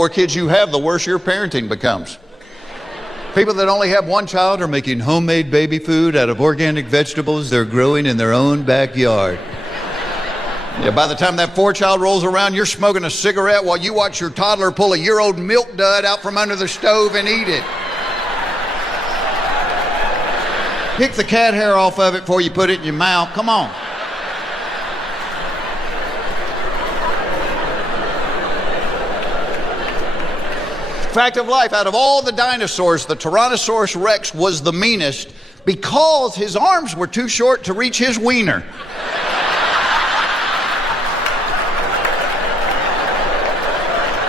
The more kids you have, the worse your parenting becomes. People that only have one child are making homemade baby food out of organic vegetables they're growing in their own backyard. Yeah, by the time that fourth child rolls around, you're smoking a cigarette while you watch your toddler pull a year-old milk dud out from under the stove and eat it. Pick the cat hair off of it before you put it in your mouth. Come on. Fact of life, out of all the dinosaurs, the Tyrannosaurus Rex was the meanest because his arms were too short to reach his wiener.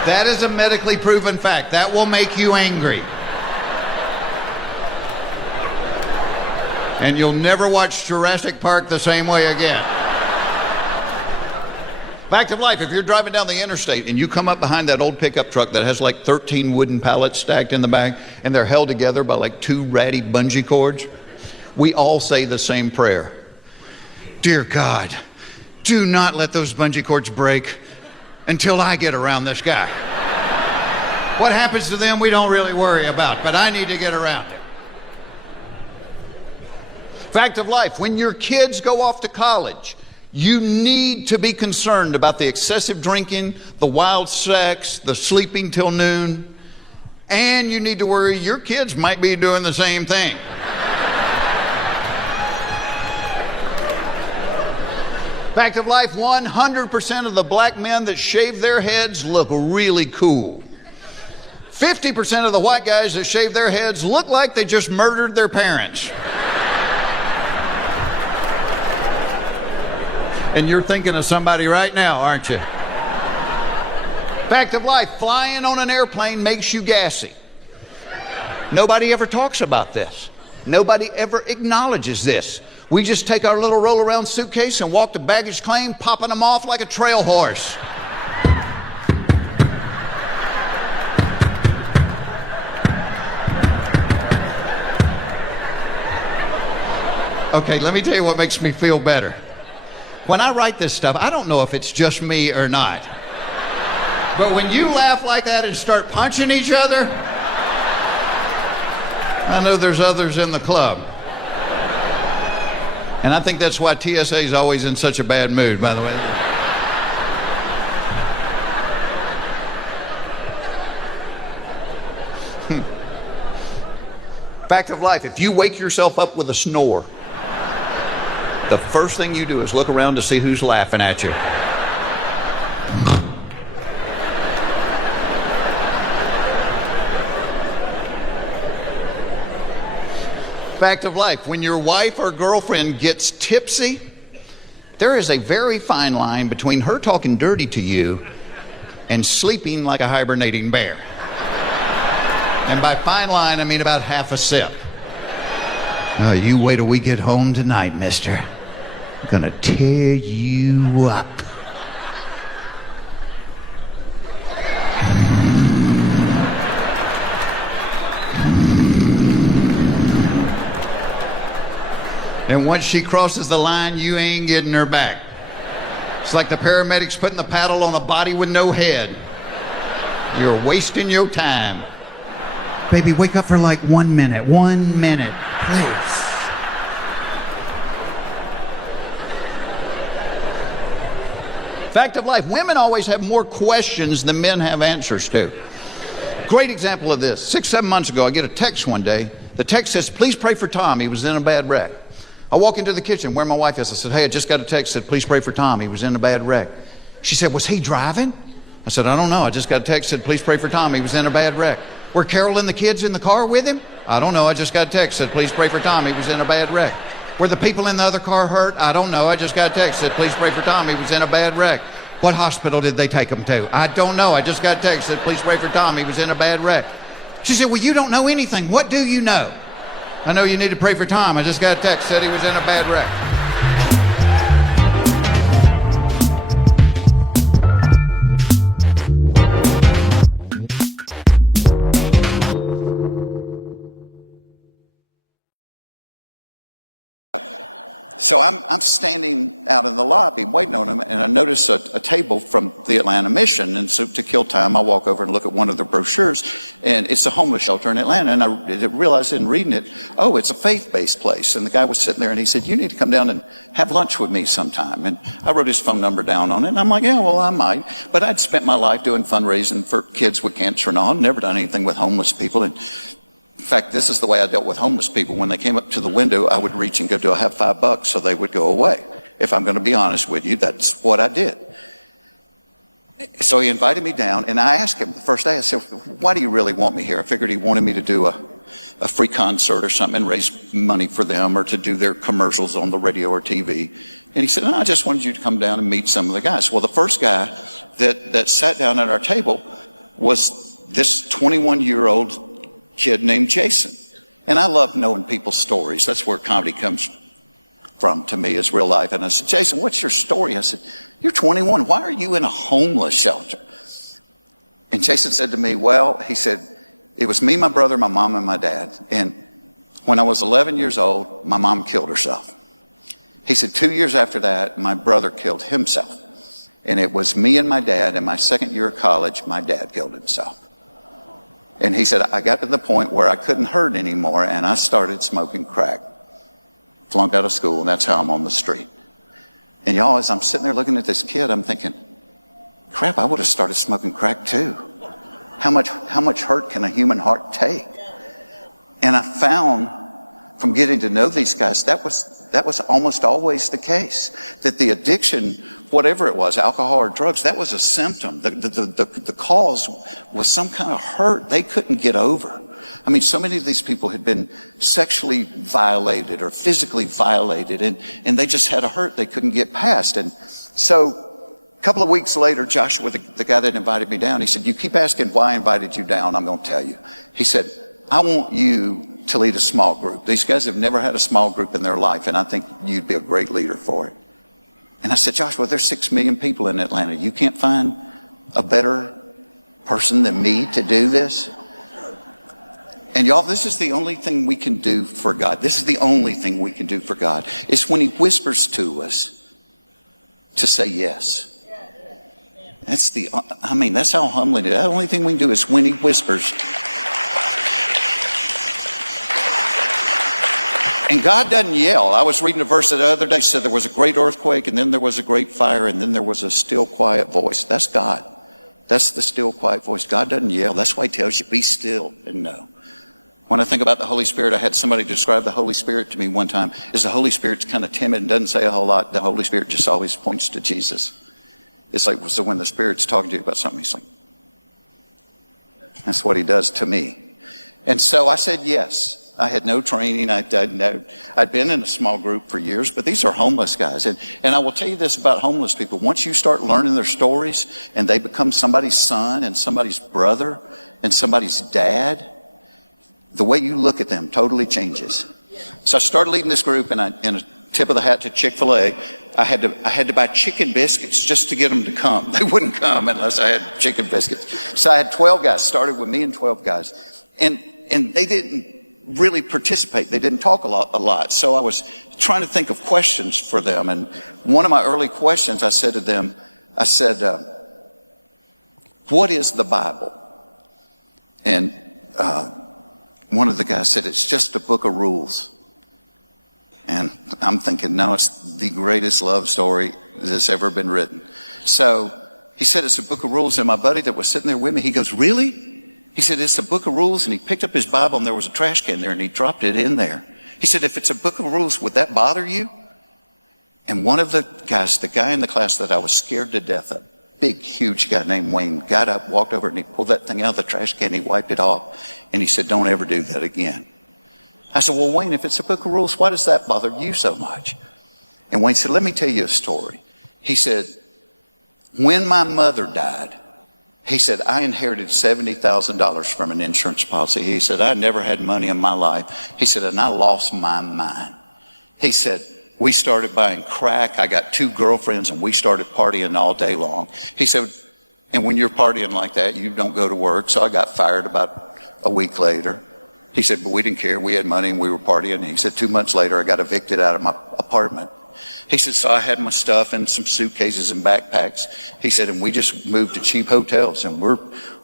That is a medically proven fact. That will make you angry. And you'll never watch Jurassic Park the same way again. Fact of life, if you're driving down the interstate and you come up behind that old pickup truck that has like 13 wooden pallets stacked in the back and they're held together by like 2 ratty bungee cords, we all say the same prayer. Dear God, do not let those bungee cords break until I get around this guy. What happens to them, we don't really worry about, but I need to get around him. Fact of life, when your kids go off to college, you need to be concerned about the excessive drinking, the wild sex, the sleeping till noon, and you need to worry your kids might be doing the same thing. Fact of life, 100% of the black men that shave their heads look really cool. 50% of the white guys that shave their heads look like they just murdered their parents. And you're thinking of somebody right now, aren't you? Fact of life, flying on an airplane makes you gassy. Nobody ever talks about this. Nobody ever acknowledges this. We just take our little roll-around suitcase and walk to baggage claim, popping them off like a trail horse. Okay, let me tell you what makes me feel better. When I write this stuff, I don't know if it's just me or not. But when you laugh like that and start punching each other, I know there's others in the club. And I think that's why TSA is always in such a bad mood, by the way. Fact of life, if you wake yourself up with a snore, the first thing you do is look around to see who's laughing at you. Fact of life, when your wife or girlfriend gets tipsy, there is a very fine line between her talking dirty to you and sleeping like a hibernating bear. And by fine line, I mean about half a sip. Oh, you wait till we get home tonight, mister. I'm gonna tear you up. And once she crosses the line, you ain't getting her back. It's like the paramedics putting the paddle on a body with no head. You're wasting your time. Baby, wake up for like 1 minute. 1 minute, please. Fact of life, women always have more questions than men have answers to. Great example of this. 6-7 months ago, I get a text one day. The text says, please pray for Tom. He was in a bad wreck. I walk into the kitchen where my wife is. I said, hey, I just got a text that said, please pray for Tom. He was in a bad wreck. She said, was he driving? I said, I don't know. I just got a text that said, please pray for Tom. He was in a bad wreck. Were Carol and the kids in the car with him? I don't know. I just got a text that said, please pray for Tom. He was in a bad wreck. Were the people in the other car hurt? I don't know. I just got a text that said, please pray for Tom. He was in a bad wreck. What hospital did they take him to? I don't know. I just got a text that said, please pray for Tom. He was in a bad wreck. She said, well, you don't know anything. What do you know? I know you need to pray for Tom. I just got a text that said he was in a bad wreck. So I'm standing out in the lobby waiting on him, and I notice a table from the Atlanta Mission. And so to kill time, I walk over and look at one of the brochures, and it's a homeless shelter in Atlanta. And I realized in reading it, oh, it's a faith-based place. And the guy was sitting there, and he said, you need to come down and have lunch with me sometime. And I wrote his phone number down on it, and I'm like, yeah, well, I might. But I'd spent my life doing fundraising for kids with cancer and all, never done anything with homeless people. And in fact, this is the way I dealt with homeless people. When they came up to the window, I would reach and go, do I have $5? So they would go away. If I'm going to be honest with you, that's what I did. So he invited me down, and I asked him the first day, I said, why do you really want me here? I figured he wanted me to do a free concert or something and raise money for them, or to do their commercials on the radio or TV. And he said, no, I just wanted you to come down and meet some of the guys. Well, the first guy that sat down at our table was this 21-year-old kid named Jason. And I love knowing people's stories. That's where comedy comes from to me, is real life. And I said, Jason, what's your story? I said, you're 21. Why are you in a homeless shelter? And Jason said to me, well, he said, it was me, my brother, my mom, and my dad. And when I was 11 years old, my mom killed herself. He said, 2 years after that, my brother killed himself. And it was me and my dad. In my second year of college, my dad killed himself. And he said, I got to the point where I couldn't hurt anymore, and I started smoking crack. Flunked out of school, and that's how I'm on the street. And y'all, as I'm sitting there looking at this kid, I'm thinking, crap, I would have started smoking crack too. How much hurt can a human heart take? And I found, from getting to know these guys, that was almost always the case. That the addiction, whatever it was, alcohol or drugs, that was a symptom. The cause was some kind of hurt they couldn't get over. I mean, so many of these people had been sexually violated or physically violated, and they just had a hurt they couldn't get past. And so a couple of weeks later, Joshua, the guy that invited me down, he said, you keep asking why I invited you down, I'm going to tell you. He said, I want you to lead a small group. These guys have never had a small group in their life, and I think you'd be a great leader for it. And I said, Joshua, there's 6 million people in Atlanta. You can't find a better person than me to do this? And y'all, this is the only thing we can do for God. This is the only thing we can do for God. It's when he whispers to us to say yes. That's how humbling it is. The only thing we can do is when he whispers. And God doesn't yell. I was reading a verse the other day, said there was a great earthquake, and then there was a great fire, and then there was a still quiet voice. That's God. That's the still quiet voice. God doesn't yell. That's why he tells you, be still and know. When I think about the Holy Spirit, I had somebody describe the Holy Spirit to me one time, is the Holy Spirit's kind of timid and doesn't say a whole lot. The Holy Spirit just always points to Jesus. It's like, so when the Spirit's talking to you about something, he's like, that's what he does to me. And so I said yes. I had no training. I'd been in a small group for years, but these are homeless guys. And I will tell you this about homeless people. Once you start learning their stories and they become somebody's son and somebody's brother and somebody's dad, the way you look at them totally changes. So I started leading this group, and in a tip of the hat to Chick-fil-A, I had to buy chicken biscuits just to get them to come. They wouldn't come unless I had chicken biscuits. So I had 12 guys, started with me and 12 guys. And they didn't really participate. They didn't talk a lot. So I was trying to think of questions for them. And one of my early questions, I said to them, what is the Bible? And one of the guys said, it's just a book of rules. And I'm thinking, no, it's the greatest love story that's ever been written. So he said, it's a book of rules. And my buddy that was sitting there with me, he goes, really? He said, it's a book of rules. And he picked up his Bible, and there was a trash can there, and he dropped it in there. He said, if it's a book of rules, would that bother you? And one of the guys, the guy in the class that I was scared to death of, big, huge guy named Wayne, got up, walked over, and he pulled that thing out of the trash can, he wiped it off, and he said, don't ever do that again. I said, well, Wayne, if it's a book of rules, why does that bother you so much? And Wayne said, let me tell you a story. He said, when my mother died, he said, I inherited $70,000 from an insurance policy. He said, I never had money in my life. He said, and I lost my mind. He said, we started buying crack. I got 2 girlfriends, and we started partying all day long. He said, and when you're partying like that, you don't go to work. So I got fired about a week later. He said, but we didn't care. We had money and we were partying. He said, 2 months later, I got evicted out of my apartment. He said, so I had my stuff in some suitcases and backpacks. He said, and we just moved to cheap hotels and we're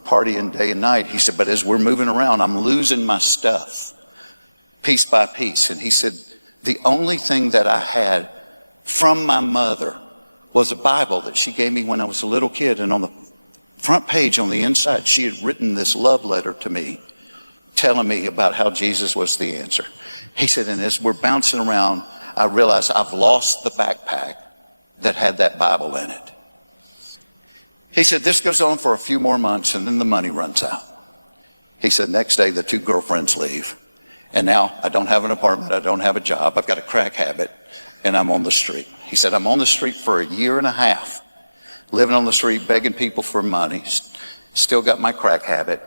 partying day and night. He said, but as we're moving around, I'm losing my stuff piece by piece. And he said, the only thing that I had from my mother was a Bible that she gave me when I was a little kid. And on the front page on the inside, she had written this love letter to me, telling me about how Jesus was the answer. He said, and as we're bouncing around, I realized I've lost the backpack that had that Bible in it. He said, this goes on for a few more months and then the money runs out. He said, next day the two girlfriends leave. And now I don't have an apartment, I don't have a job, I've got a crack habit, and I'm on the street. He said, I'm on the street for a year and a half, living on the street, begging people for money, still got my crack habit.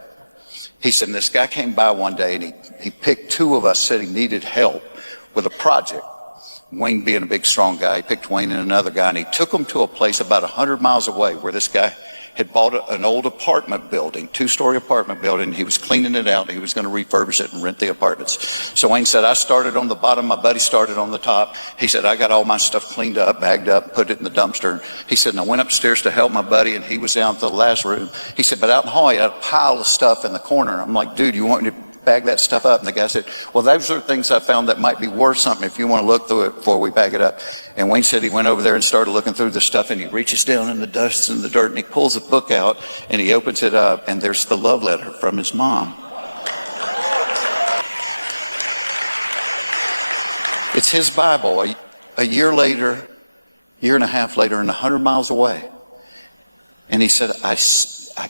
He said, and this guy came by one day and he picked two of us, said he needed help with a project. Wayne being a big, strong guy, he picked Wayne and another guy, and he took them to a place about 100 miles away where this guy had bought an old apartment building, two-story apartment building. He was cleaning it out. He was going to refurbish it and rent the apartments. So Wayne said, I started on the bottom. My buddy started on the top. He said, I got all my stuff cleaned up, bagged up, put it in the dumpster. He said, and I went upstairs to help my buddy, and he was down to the last room. He said, but out in the hall, he had a pile of stuff in the corner. I'm like, dude, you want me to bag that stuff up? And the guy said, well, those are things I found that might be worth something if you want to look through it before we bag it up. And Wayne said he went over there and started looking through the stuff, and he reaches down in the dust and the dirt, and he pulls a book out and he opens it up, and there's the love letter from his mom. It's his Bible. A year later, year and a half later, and 100 miles away. And he said, I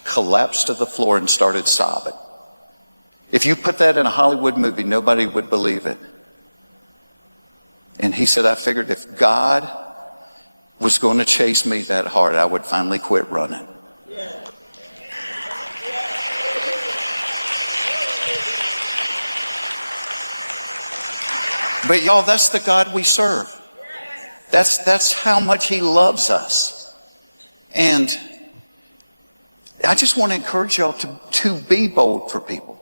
collapsed to the floor and started sobbing. If you put that in a Hollywood movie, nobody would believe it. And he said, I figured if God was going to chase me that hard, I would finally quit running. But y'all, that's the God we serve. That's how much he loves us. And I just want to encourage y'all to be bold for people.